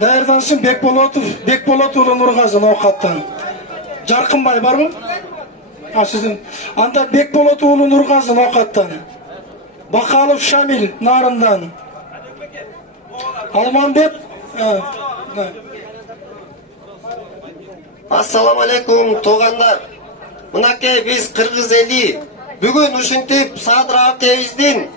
Даярданышым Бекболот уулу Нургазы Ноокаттан. Жаркынбай барбы? Сиздин. Анда Бекболот уулу Нургазы Ноокаттан. Бакалов Шамил Нарындан. Алманбек. Ассаламу алейкум туугандар. Мынакей биз кыргыз эли бүгүн ушинтип Садыр акебиздин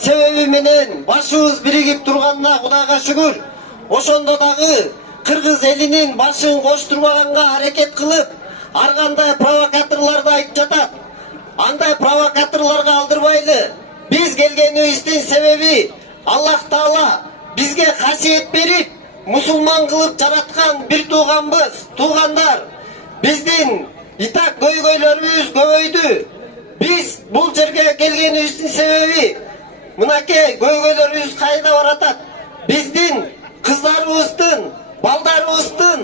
себеби менен башыбыз биригип турганына Кудайга шүгүр. Ошондо дагы кыргыз элинин башын коштурбаганга аракет кылып, ар кандай провокаторлорду айтып жатат. Андай провокаторлорго алдырбайлы. Биз келгенибиздин себеби Аллах Таала бизге касиет берип, мусулман кылып жараткан бир тууганбыз. Туугандар, биздин итак көйгөйлөрүбүз көбөйдү. Биз бул жерге келгенибиздин себеби мынакей көйгөйлөрүбүз кайда баратат? Биздин кыздарыбыздын, балдарыбыздын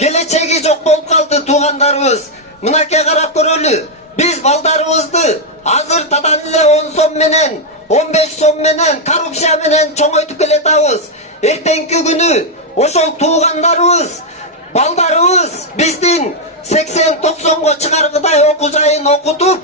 келечеги жок болуп калды туугандарыбыз. Мынакей карап көрөлү. Биз балдарыбызды азыр тадан эле 10 сом менен, 15 сом менен, коррупция менен чоңойтуп келатабыз. Эртеңки күнү ошол туугандарыбыз, балдарыбыз биздин 80-90го чыгаргыдай окуу жайын окутуп,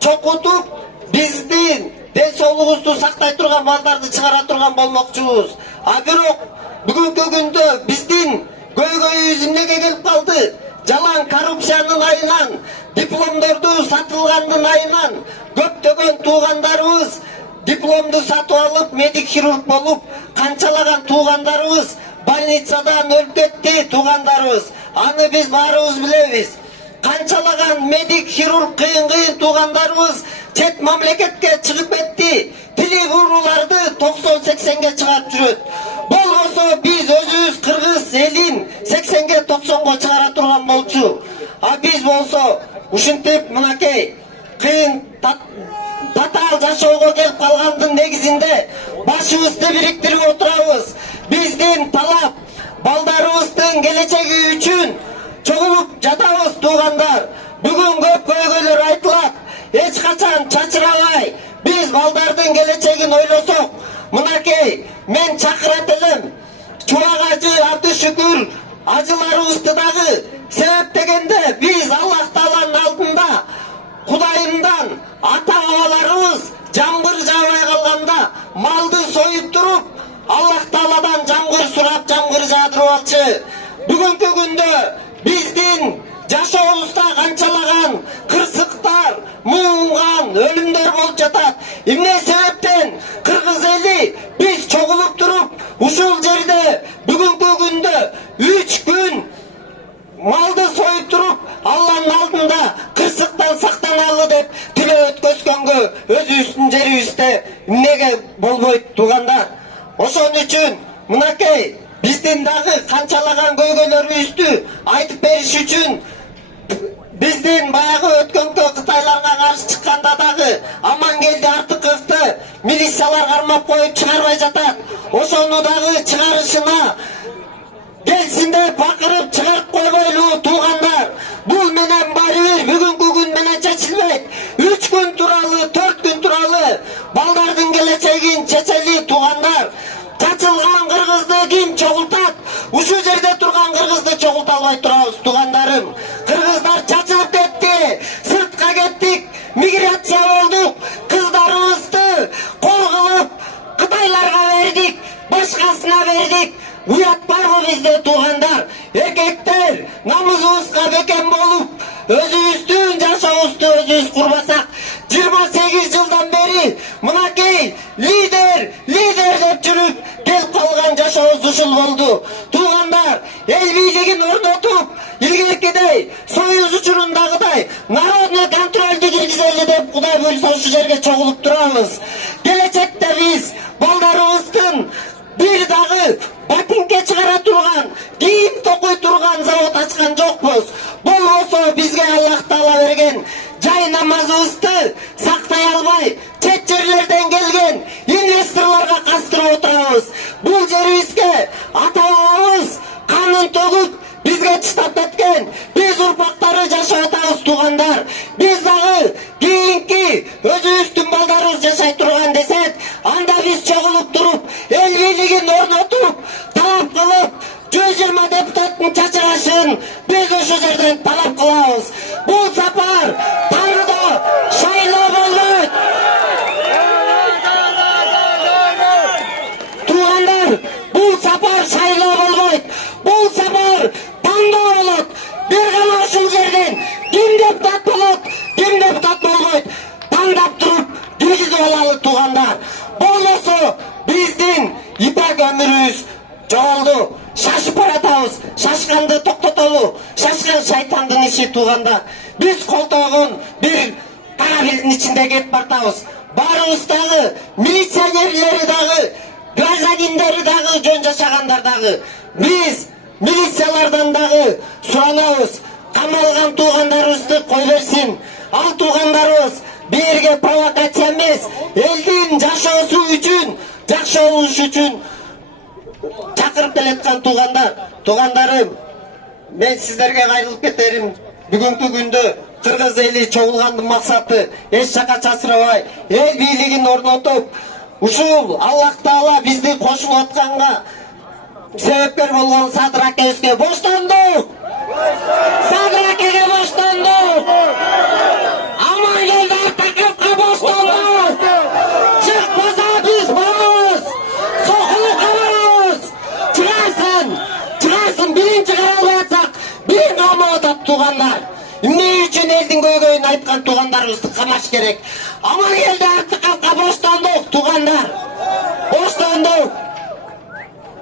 чокутуп, биздин ден соолугубузду сактай турган балдарды чыгара турган болмокчубуз. А бирок бүгүнкү күндө биздин көйгөйүбүз эмнеге келип калды? Жалаң коррупциянын айынан, дипломдорду сатылгандын айынан көптөгөн туугандарыбыз дипломду сатып алып, медик хирург болуп, канчалаган туугандарыбыз больницадан өлүп кетти туугандарыбыз. Аны биз баарыбыз билебиз. Канчалаган медик хирург кыйын туугандарыбыз чет мамлекетке чыгып кетти. Тили ууруларды 90-80ге чыгарып жүрөт. Болбосо биз өзүбүз кыргыз элин 80ге 90го чыгара турган болчу. А биз болсо ушинтип мынакей кыйын татаал жашоого келип калгандын негизинде башыбызды бириктирип отурабыз. Биздин талап балдарыбыздын келечеги үчүн чогулуп жатабыз туугандар. Бүгүн көп көйгөйлөр айтылат. Эч качан чачырабай биз балдардын келечегин ойлосок, мынакей мен чакырат элем. Чубак ажы Абдышүкүр ажыларыбызды дагы себептегенде биз Аллах Тааланын алдында Кудайымдан ата-бабаларыбыз жамгыр жаабай калганда малды союп туруп Аллах Тааладан жамгыр сурап жамгыр жаадырып алчу. Бүгүнкү күндө биздин жашообузда канчалаган кырсыктар, муңган, өлүмдөр болуп жатат. Эмне себептен кыргыз эли биз чогулуп туруп ушул жерде бүгүнкү күндө 3 күн малды союп туруп Алланын алдында кырсыктан сактаналы деп тилөө өткөзгөнгө өзүбүздүн жерибизде эмнеге болбойт туугандар? Ошон үчүн мынакей биздин дагы канчалаган көйгөйлөрүбүздү айтып бериш үчүн биздин баягы өткөнкө Кытайларга каршы чыкканда дагы Амангелди Артыковду милициялар кармап коюп чыгарбай жатат. Ошону дагы чыгарышына келсин деп бакырып чыгарып койбойлу туугандар. Бул менен баары бир бүгүнкү күн менен чечилбейт. 3 күн туралы, 4 күн туралы балдардын келечегин чечели туугандар. Чачылган кыргызды ким чогултат? Ушул жерде турган кыргызды чогулта албай турабыз туугандарым. Кыргыздар чачылып кетти, сыртка кеттик, миграция болдук, кыздарыбызды кол кылып Кытайларга бердик, башкасына бердик. Уят барбы бизде туугандар? Эркектер намысыбызга бекем болуп, өзүбүздүн жашообузду өзүбүз курбасак, 28 жылдан бери мынакей лидер деп жүрүп келип калган жашообуз ушул болду. Туугандар, эл бийлигин орнотуп, илгеркидей Союз учурундагыдай народный контролду киргизели деп Кудай буйрса ушул жерге чогулуп турабыз. Келечекте биз балдарыбыздын бир дагы ботинке чыгара турган, кийим токой турган завод ачкан жокпуз. Болбосо бизге Аллах Таала берген жай намазыбызды сактай албай, чет жерлерден келген инвесторлорго кастырып отурабыз. Бул жерибизге ата-бабабыз канын төгүп бизге чыдап кеткен биз урпактары жашап атабыз туугандар. Биз дагы кийинки өзүбүздүн балдарыбыз жашай турган десек, анда биз чогулуп туруп эл бийлигин орнотуп талап 120 депутаттын чачырашын биз ошол жерден талап кылабыз. Бул сапар Тарыда шайлоо болбойт. Туугандар, бул сапар шайлоо болбойт. Бул сапар тандоо болот. Бир гана ушул жерден ким депутат болот, ким депутат болбойт. Тандап туруп киргизип алалы туугандар. Болбосо биздин ипак өмүрүбүз жоолду. Шашып баратабыз. Шашканды токтотолу. Шашкан шайтандын иши туугандар. Биз колтогон бир кара билдин ичинде кетип баратабыз. Барыбыз дагы, милиционерлери дагы, гражданиндери дагы, жөн жашагандар дагы. Биз милициялардан дагы суранабыз. Камалган туугандарыбызды кой берсин. Ал туугандарыбыз бирге провокация эмес, элдин жашоосу үчүн, жакшы болуш үчүн чакырып келаткан туугандар. Туугандарым, мен сиздерге кайрылып кетерим. Бүгүнкү күндө кыргыз эли чогулгандын максаты эч жака чачырабай, эл бийлигин орнотуп, ушул Аллах Таала бизди кошулуп атканга себепкер болгон Садыр акебизге боштондук. Садыр акеге боштондук. Амангелди Артаковго боштондук. Чыкпаса биз барабыз. Сокулукка барабыз. Чыгарсын, биринчи кара албай атсак, бир камап атат туугандар. Эмне үчүн элдин көйгөйүн айткан туугандарыбызды камаш керек. Амангелди Артаковго боштондук туугандар. Боштондук.